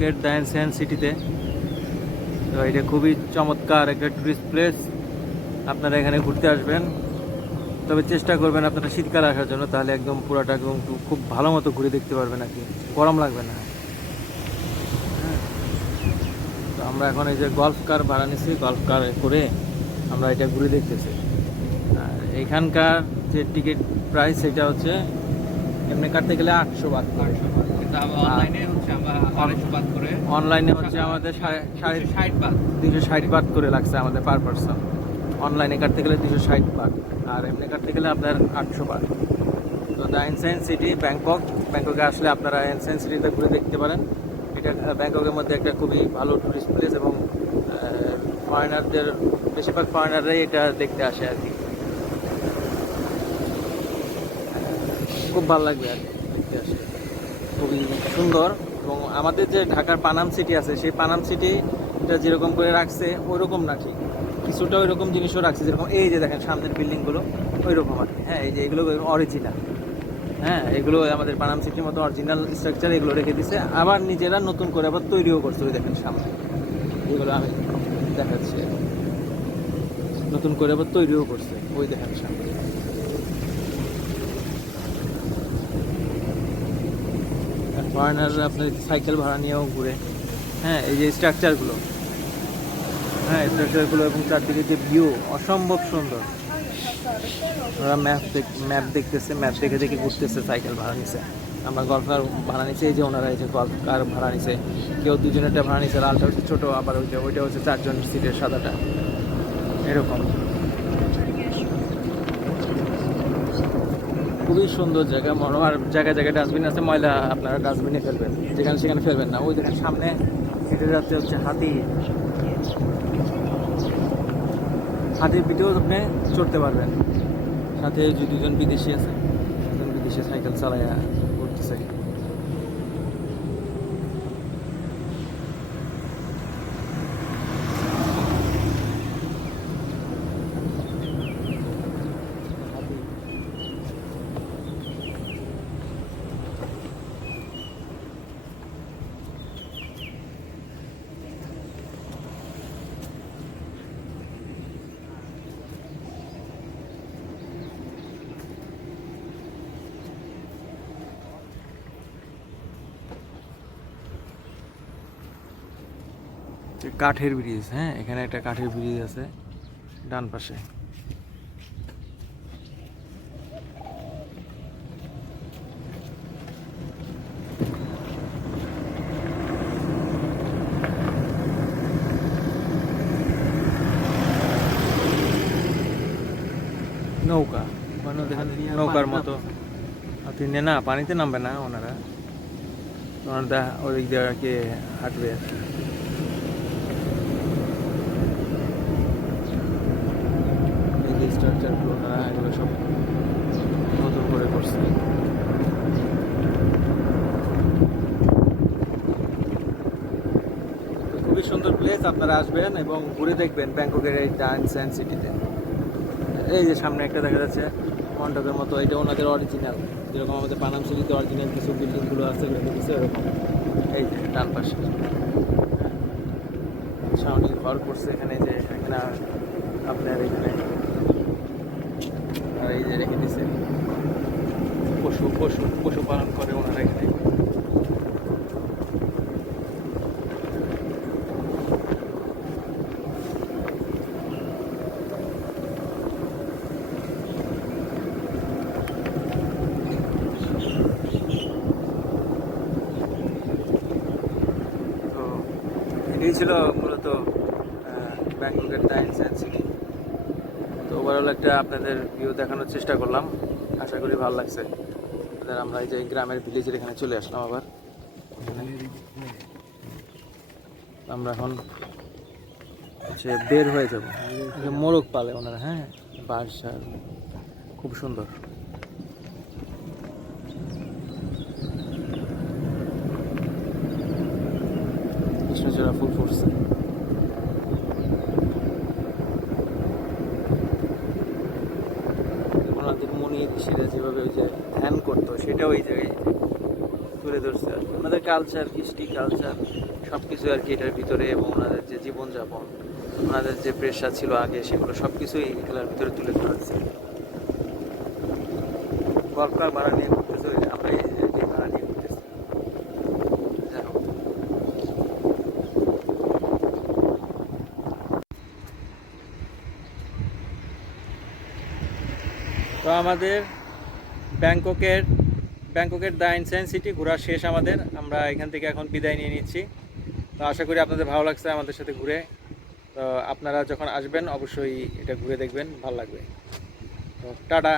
Get the ancient সিটিতে। তো এটা খুবই চমৎকার একটা টুরিস্ট প্লেস, আপনারা এখানে ঘুরতে আসবেন। তবে চেষ্টা করবেন আপনারা শীতকালে আসার জন্য, তাহলে একদম পুরাটা একদম খুব ভালো মতো ঘুরে দেখতে পারবেন আর কি, গরম লাগবে না। তো আমরা এখন এই যে গল্ফ কার ভাড়া নিচ্ছি, গল্ফ কার করে আমরা এটা ঘুরে দেখতেছি। আর এখানকার যে টিকিট প্রাইস সেটা হচ্ছে এমনি কাটতে গেলে 800 বাদ, অনলাইনে হচ্ছে আমাদের 260 বাদ করে লাগছে আমাদের পার পারসন। অনলাইনে কাটতে গেলে 260 বাদ, আর এমনি কাটতে গেলে আপনার 800 বাদ। তো দ্য এনসিয়েন্ট সিটি ব্যাংককে আসলে আপনারা এনসিয়েন্ট সিটিতে ঘুরে দেখতে পারেন। এটা ব্যাংককের মধ্যে একটা খুবই ভালো টুরিস্ট প্লেস, এবং ফরেনারদের, বেশিরভাগ ফরেনাররাই এটা দেখতে আসে আর কি। খুব ভালো লাগবে আর কি দেখতে আসে, খুবই সুন্দর। এবং আমাদের যে ঢাকার পানাম সিটি আছে, সেই পানাম সিটিটা যেরকম করে রাখছে ওইরকম না, ঠিক কিছুটা ওই রকম জিনিসও রাখছে, যেরকম এই যে দেখেন সামনের বিল্ডিংগুলো ওই রকম আর কি। হ্যাঁ, এই যে এগুলো অরিজিনাল, হ্যাঁ এগুলো আমাদের পানাম সিটির মতো অরিজিনাল স্ট্রাকচার, এগুলো রেখে দিছে। আবার নিজেরা নতুন করে আবার তৈরিও করছে, ওই দেখেন সামনে এগুলো আমি দেখাচ্ছি, নতুন করে আবার তৈরিও করছে, ওই দেখেন সামনে। ফরেনাররা আপনার সাইকেল ভাড়া নিয়েও ঘুরে। হ্যাঁ, এই যে স্ট্রাকচারগুলো, হ্যাঁ স্ট্রাকচারগুলো এবং চারদিকে যে ভিউ অসম্ভব সুন্দর। ওরা ম্যাপ দেখতেছে, ম্যাপ দেখে দেখে ঘুরতেছে, সাইকেল ভাড়া নিছে। আমরা গল্ফ কার ভাড়া নিছে, এই যে ওনারা এই যে গল্ফ কার ভাড়া নিছে, কেউ দুজনেরটা ভাড়া নিছে, লালটা হচ্ছে ছোটো, আবার ওইটা হচ্ছে 4 জন সিটের, সাদাটা এরকম। খুবই সুন্দর জায়গা, মনোহার জায়গায় জায়গায় ডাস্টবিন আছে, ময়লা আপনারা ডাস্টবিনে ফেলবেন, যেখানে সেখানে ফেলবেন না। ওই দেখেন সামনে হেঁটে যাচ্ছে হচ্ছে হাতির পিঠেও আপনি চড়তে পারবেন। সাথে যে 2জন বিদেশি আছে, 2জন বিদেশি সাইকেল চালাইয়া ঘুরতেছে। কাঠের ব্রিজ, হ্যাঁ এখানে একটা কাঠের ব্রিজ আছে ডান পাশে। নৌকা মানে দেখেন নৌকার মতো, তিনি না পানিতে নামবে না ওনারা, ওনারা ওই দিক দিয়ে আর কি হাঁটবে আর কি। স্ট্রাকচারগুলো ওনারা এগুলো সব নতুন করে করছে। খুবই সুন্দর প্লেস, আপনারা আসবেন এবং ঘুরে দেখবেন ব্যাংককের এই দ্য এনসিয়েন্ট সিটিতে। এই যে সামনে একটা দেখা যাচ্ছে মণ্ডপের মতো, এটা ওনাদের অরিজিনাল, যেরকম আমাদের পানাম সিটিতে অরিজিনাল কিছু বিল্ডিংগুলো আছে এগুলো কিছু এরকম। এই যে ডান পাশে ছাউনি ঘর করছে এখানে, যে এখানে আপনার এখানে, আর এই যে রেখে দিছে পশুপালন করে ওনারা এখানে। তো এটাই ছিল মূলত ব্যাংককের দ্য এনসিয়েন্ট সিটি। তো ওভারঅল একটা আপনাদের ভিউ দেখানোর চেষ্টা করলাম, আশা করি ভালো লাগছে। আমরা এই যে গ্রামের ভিলেজের এখানে চলে আসলাম আবার। আমরা এখন হচ্ছে বের হয়ে যাবো, মোরগ পালে ওনারা, হ্যাঁ বাঁশ, খুব সুন্দর। কৃষ্ণচূড়া ফুল ফুটছে। ওনাদের মনি ঋষিরা যেভাবে ওই যে ধ্যান করতো, সেটাও এই জায়গায় তুলে ধরছে আর কি। ওনাদের কালচার, কৃষ্টি কালচার সব কিছু আর কি এটার ভিতরে, এবং ওনাদের যে জীবনযাপন, ওনাদের যে প্রেশার ছিল আগে, সেগুলো সব কিছুই এগুলোর ভিতরে তুলে ধরা হয়েছে। গল্প ভাড়া নিয়ে ঘুরতেছে, আমরা এই যে ভাড়া নিয়ে ঘুরতেছি। যাই হোক, তো আমাদের ব্যাংককের ব্যাংককের দ্য এনশিয়েন্ট সিটি ঘোরা শেষ আমাদের। আমরা এখান থেকে এখন বিদায় নিয়ে নিচ্ছি। তো আশা করি আপনাদের ভালো লাগছে আমাদের সাথে ঘুরে। তো আপনারা যখন আসবেন অবশ্যই এটা ঘুরে দেখবেন, ভালো লাগবে। তো টাটা।